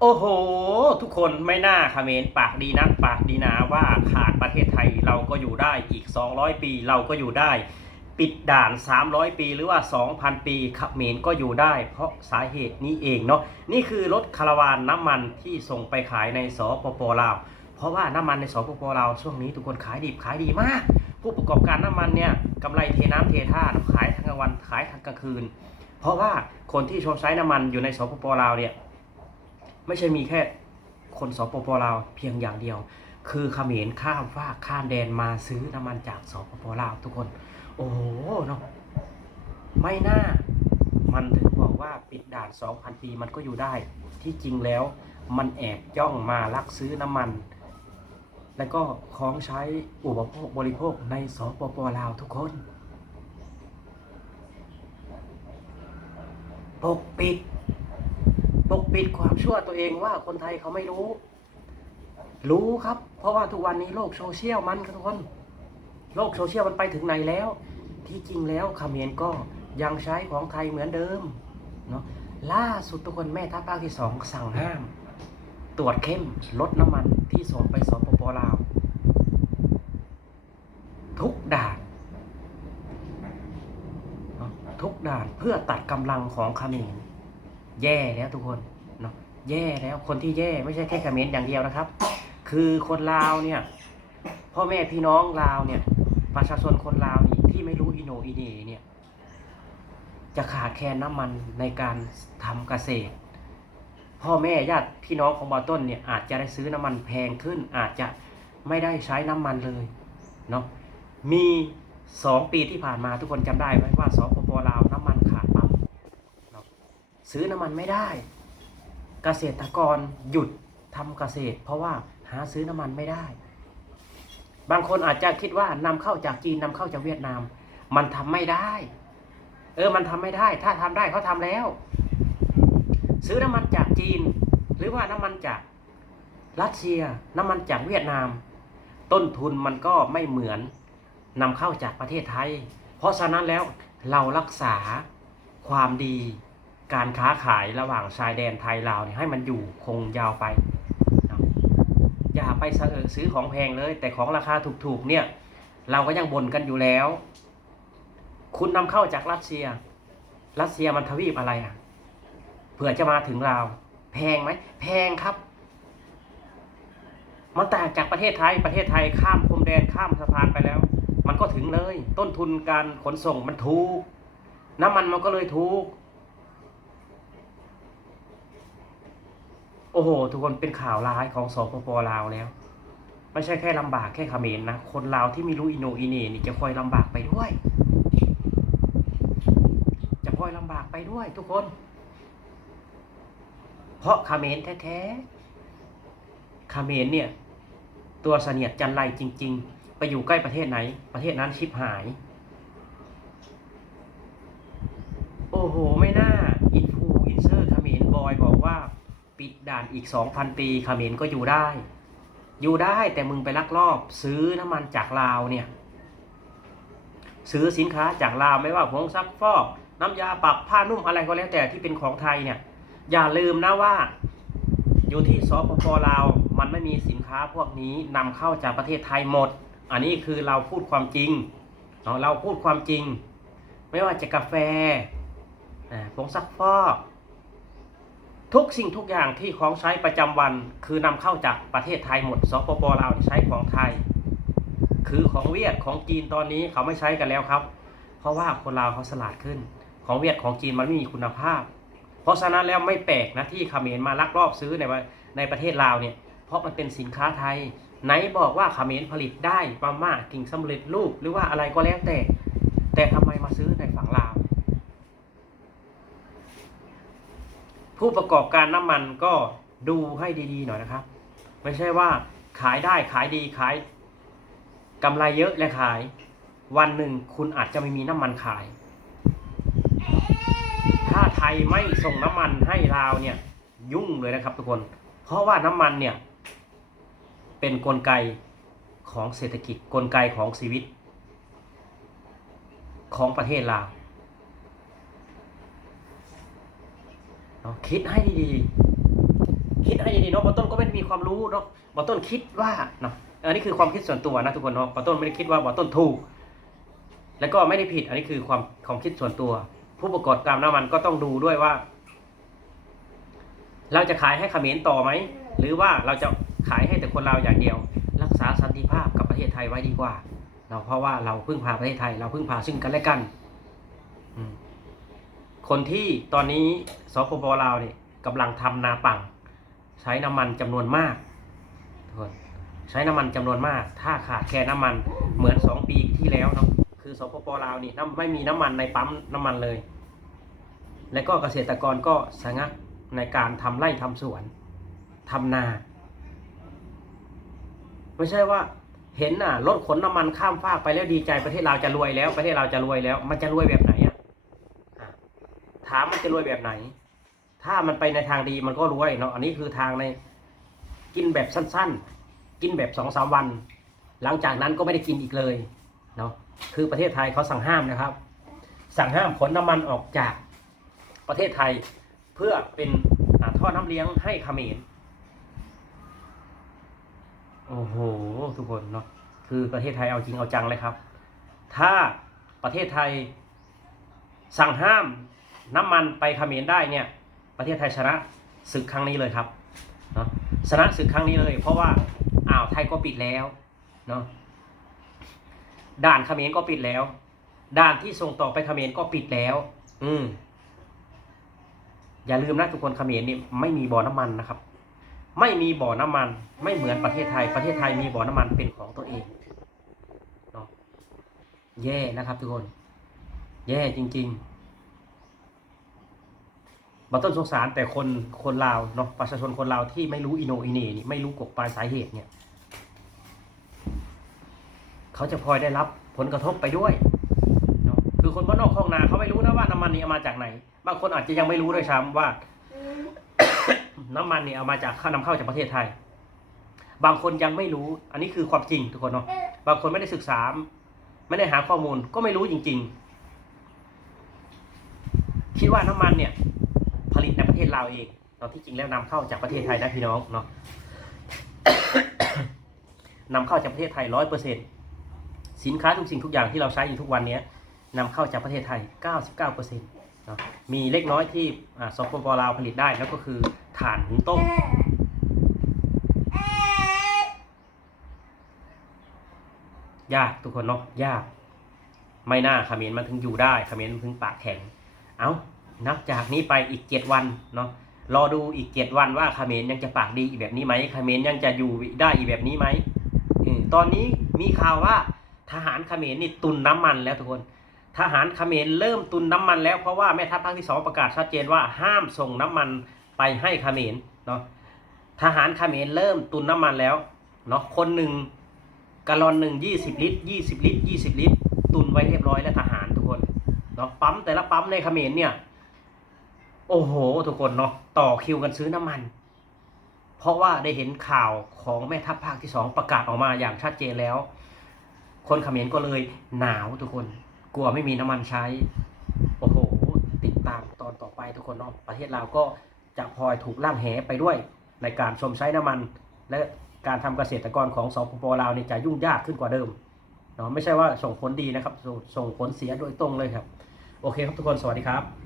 โอ้โห ทุกคนไม่น่าเมรปากดีนักปากดีนาว่าขาดประเทศไทยเราก็อยู่ได้อีก 200 ปีเราก็อยู่ได้ ปิดด่าน 300 ปีหรือว่า 2,000 ปีเมรก็อยู่ได้ เพราะสาเหตุนี้เองเนาะนี่คือรถคาราวานน้ำมันที่ส่งไปขายในสปปลาวเพราะว่าน้ำมันในสปปลาวช่วงนี้ทุกคนขายดิบขายดีมาก ผู้ประกอบการน้ำมันเนี่ยกำไรเทน้ำเทท่าขายทั้งกลางวันขายทั้งกลางคืน เพราะว่าคนที่ชมใช้น้ำมันอยู่ในสปปลาวเนี่ย ไม่ใช่มีแค่คนสปปลาวเพียงอย่างเดียว คือเขมรข้ามฟากข้ามแดนมาซื้อน้ำมันจากสปปลาวทุกคน โอ้โหเนาะไม่น่า มันถึงบอกว่าปิดด่าน 2,000 ปีมันก็อยู่ได้ ที่จริงแล้ว มันแอบย่องมาลักซื้อน้ำมัน แล้วก็ของใช้อุปโภคบริโภคในสปปลาวทุกคนปกปิด ปกปิดความชั่วตัวเองว่าคนไทยเขาไม่รู้ รู้ครับ เพราะว่าทุกวันนี้โลกโซเชียลมันครับทุกคนโลกโซเชียลมันไปถึงไหนแล้ว ที่จริงแล้วเขมรก็ยังใช้ของไทยเหมือนเดิมเนาะล่าสุดทุกคนแม่ทัพภาคที่สองสั่งห้าม ตรวจเข้มลดน้ำมันที่ส่งไปสปปลาว ทุกด่านทุกด่านเพื่อตัดกำลังของเขมร แย่แล้วทุกคนเนาะแย่แล้วคนที่แย่ไม่ใช่แค่คอมเขมรอย่างเดียวนะครับ คือคนลาวเนี่ยพ่อแม่พี่น้องลาวเนี่ย ประชาชนคนลาวนี่ที่ไม่รู้อิโนอิเนเนี่ย จะขาดแคลนน้ำมันในการทำเกษตร พ่อแม่ญาติพี่น้องของบอต้นเนี่ยอาจจะได้ซื้อน้ำมันแพงขึ้น อาจจะไม่ได้ใช้น้ำมันเลยเนาะมีสองปีที่ผ่านมาทุกคนจำได้ไหมว่าสปปลาวน้ำมันขาดปั๊ม ซื้อน้ำมันไม่ได้ เกษตรกรหยุดทำเกษตร เพราะว่าหาซื้อน้ำมันไม่ได้ บางคนอาจจะคิดว่านำเข้าจากจีนนำเข้าจากเวียดนาม มันทำไม่ได้ เออมันทำไม่ได้ ถ้าทำได้เขาทำแล้ว ซื้อน้ำมันจากจีน หรือว่าน้ำมันจากรัสเซียน้ำมันจากเวียดนาม ต้นทุนมันก็ไม่เหมือนนำเข้าจากประเทศไทย เพราะฉะนั้นแล้วเรารักษาความดี การค้าขายระหว่างชายแดนไทยลาวเนี่ยให้มันอยู่คงยาวไป อย่าไปซื้อของแพงเลย แต่ของราคาถูกๆเนี่ย เราก็ยังบ่นกันอยู่แล้ว คุณนำเข้าจากรัสเซีย รัสเซียมันทวีปอะไรอะเผื่อจะมาถึงเราว แพงไหมแพงครับ มันต่างจากประเทศไทยประเทศไทยข้ามพรมแดนข้ามสะพานไปแล้ว มันก็ถึงเลย ต้นทุนการขนส่งมันถูก น้ำมันมันก็เลยถูก โอ้โห ทุกคนเป็นข่าวร้ายของสปปลาวแล้ว ไม่ใช่แค่ลำบากแค่เขมรนะคนลาวที่ไม่รู้อิโนอินเนนี่จะคอยลำบากไปด้วย จะคอยลำบากไปด้วย ทุกคน เพราะเขมรแท้ๆเขมรเนี่ย ตัวเสนียดจันไรจริง ๆ ไปอยู่ใกล้ประเทศไหน ประเทศนั้นชิบหาย โอ้โห ไม่น่าอินฟูอินเซอร์เขมรบอยบอกว่า ปิดด่านอีก 2,000 ปีเขมรก็อยู่ได้ อยู่ได้แต่มึงไปลักลอบ ซื้อน้ำมันจากลาวเนี่ย ซื้อสินค้าจากลาวไม่ว่าผงซักฟอก น้ำยาปรับผ้านุ่มอะไรก็แล้วแต่ที่เป็นของไทยเนี่ย อย่าลืมนะว่า อยู่ที่สปปลาวมันไม่มีสินค้าพวกนี้นำเข้าจากประเทศไทยหมด อันนี้คือเราพูดความจริงเราพูดความจริง ไม่ว่าจะกาแฟผงซักฟอก ทุกสิ่งทุกอย่างที่ของใช้ประจำวันคือนำเข้าจากประเทศไทยหมดสปปลาวใช้ของไทย คือของเวียดของจีนตอนนี้เขาไม่ใช้กันแล้วครับ เพราะว่าคนลาวเขาสลาดขึ้น ของเวียดของจีนมันไม่มีคุณภาพ เพราะฉะนั้นแล้วไม่แปลกนะที่เขมรมาลักลอบซื้อในในประเทศลาวเนี่ยเพราะมันเป็นสินค้าไทย ไหนบอกว่าเขมรผลิตได้มาม่ากิ่งสำเร็จรูปหรือว่าอะไรก็แล้วแต่ แต่ทำไมมาซื้อในฝั่งลาว ผู้ประกอบการน้ำมันก็ดูให้ดีๆหน่อยนะครับ ไม่ใช่ว่าขายได้ขายดีขายกำไรเยอะและขาย วันหนึ่งคุณอาจจะไม่มีน้ำมันขาย ถ้าไทยไม่ส่งน้ำมันให้ลาวเนี่ยยุ่งเลยนะครับทุกคน เพราะว่าน้ำมันเนี่ยเป็นนกลไกของเศรษฐกิจกลไกของชีวิต ของประเทศลาวเนาะคิดให้ดีคิดให้ดีๆเนาะบอต้นก็ไม่ได้มีความรู้เนาะบอต้นคิดว่าเนาะอันนี้คือความคิดส่วนตัวนะทุกคนเนาะบอต้นไม่ได้คิดว่าบอต้นถูก แล้วก็ไม่ได้ผิด อันนี้คือความความคิดส่วนตัว ผู้ประกอบการน้ำมันก็ต้องดูด้วยว่า เราจะขายให้เขมรต่อไหมหรือว่าเราจะขายให้แต่คนลาวอย่างเดียว รักษาสันติภาพกับประเทศไทยไว้ดีกว่าเนาเพราะว่าเราพึ่งพาประเทศไทย เราพึ่งพาซึ่งกันและกันอืม คนที่ตอนนี้สปปลาวเนี่ยกำลังทำนาปัง ใช้น้ำมันจำนวนมากทุกคนใช้น้ำมันจำนวนมาก ถ้าขาดแคลนน้ำมันเหมือนสองปีที่แล้วเนาะคือสปปลาวนี่ไม่มีน้ำมันในปั๊มน้ำมันเลย และก็เกษตรกรก็สะงักในการทำไร่ทำสวนทำนา ไม่ใช่ว่าเห็นน่ะรถขนน้ำมันข้ามฟากไปแล้วดีใจประเทศเราจะรวยแล้ว ประเทศเราจะรวยแล้ว มันจะรวยแบบไหน ถามมันจะรวยแบบไหน ถ้ามันไปในทางดีมันก็รวยเนาะอันนี้คือทางในกินแบบสั้นๆ กินแบบสองสามวัน หลังจากนั้นก็ไม่ได้กินอีกเลยเนาะคือประเทศไทยเขาสั่งห้ามนะครับ สั่งห้ามขนน้ำมันออกจากประเทศไทยเพื่อเป็นท่อน้ำเลี้ยงให้เขมรโอ้โหทุกคนเนาะคือประเทศไทยเอาจริงเอาจังเลยครับ ถ้าประเทศไทยสั่งห้าม น้ำมันไปเขมรได้เนี่ยประเทศไทยชนะศึกครั้งนี้เลยครับเนาะชนะศึกครั้งนี้เลย เพราะว่าอ่าวไทยก็ปิดแล้วเนาะด่านเขมรก็ปิดแล้ว ด่านที่ส่งต่อไปเขมรก็ปิดแล้ว อืมอย่าลืมนะทุกคนเขมรนี่ไม่มีบ่อน้ำมันนะครับ ไม่มีบ่อน้ำมัน ไม่เหมือนประเทศไทย ประเทศไทยมีบ่อน้ำมันเป็นของตัวเองเนาะแย่นะครับทุกคน แย่จริง ๆ บัต้นสงสารแต่คนคนลาวเนาะประชาชนคนลาวที่ไม่รู้อิโนอิเน่นี่ไม่รู้กกปลายสาเหตุเนี่ย เขาจะพลอยได้รับผลกระทบไปด้วยเนาะคือคนบ้านนอกคลองนาเขาไม่รู้นะว่าน้ำมันนี้เอามาจากไหน บางคนอาจจะยังไม่รู้ด้วยซ้ำว่า น้ำมันเนี่ยเอามาจากข้านำเข้าจากประเทศไทย บางคนยังไม่รู้ อันนี้คือความจริงทุกคนเนาะบางคนไม่ได้ศึกษาไม่ได้หาข้อมูลก็ไม่รู้จริง ๆ คิดว่าน้ำมันเนี่ย ผลิตในประเทศลาวเองเนาะที่จริงแล้วนำเข้าจากประเทศไทยนะพี่น้องเนาะนำเข้าจากประเทศไทยร้อยเปอร์เซ็นสินค้าทุกสิ่งทุกอย่างที่เราใช้อยู่ทุกวันนี้นำเข้าจากประเทศไทย 99เปอร์เซ็นต์เนาะมีเล็กน้อยที่สปปลาวผลิตได้แล้วก็คือถ่านหุงต้มยากทุกคนเนาะยาก ไม่น่าเขมรมันถึงอยู่ได้เขมรมันถึงปากแข็ง เอ้า นับจากนี้ไปอีกเจ็ดวันเนาะรอดูอีกเจ็ดวันว่าคาเมรยังจะปากดีอีกแบบนี้ไหมคาเมรยังจะอยู่ได้อีกแบบนี้ไหมตอนนี้มีข่าวว่าทหารคาเมรนี่ตุนน้ำมันแล้วทุกคน ทหารคาเมรเริ่มตุนน้ำมันแล้วเพราะว่าแม่ทัพภาคที่สองประกาศชัดเจนว่าห้ามส่งน้ำมันไปให้คาเมรเนาะทหารคาเมรเริ่มตุนน้ำมันแล้วเนาะคนหนึ่งกะลอนหนึ่งยี่สิบลิตรยี่สิบลิตรยี่สิบลิตร ตุนไว้เรียบร้อยแล้วทหารทุกคนเนาะปั๊มแต่ละปั๊มในเขมรเนี่ย โอ้โห ทุกคนเนาะต่อคิวกันซื้อน้ำมัน เพราะว่าได้เห็นข่าวของแม่ทัพภาคที่สองประกาศออกมาอย่างชัดเจนแล้ว คนเขมรก็เลยหนาวทุกคน กลัวไม่มีน้ำมันใช้ โอ้โห ติดตามตอนต่อไปทุกคนเนาะประเทศเราวก็จะพลอยถูกล่างแหไปด้วย ในการชมใช้น้ำมัน และการทำเกษตรกรของสปปลาวเนี่ยจะยุ่งยากขึ้นกว่าเดิมเนาะไม่ใช่ว่าส่งผลดีนะครับ ส่งผลเสียโดยตรงเลยครับ โอเคครับทุกคนสวัสดีครับ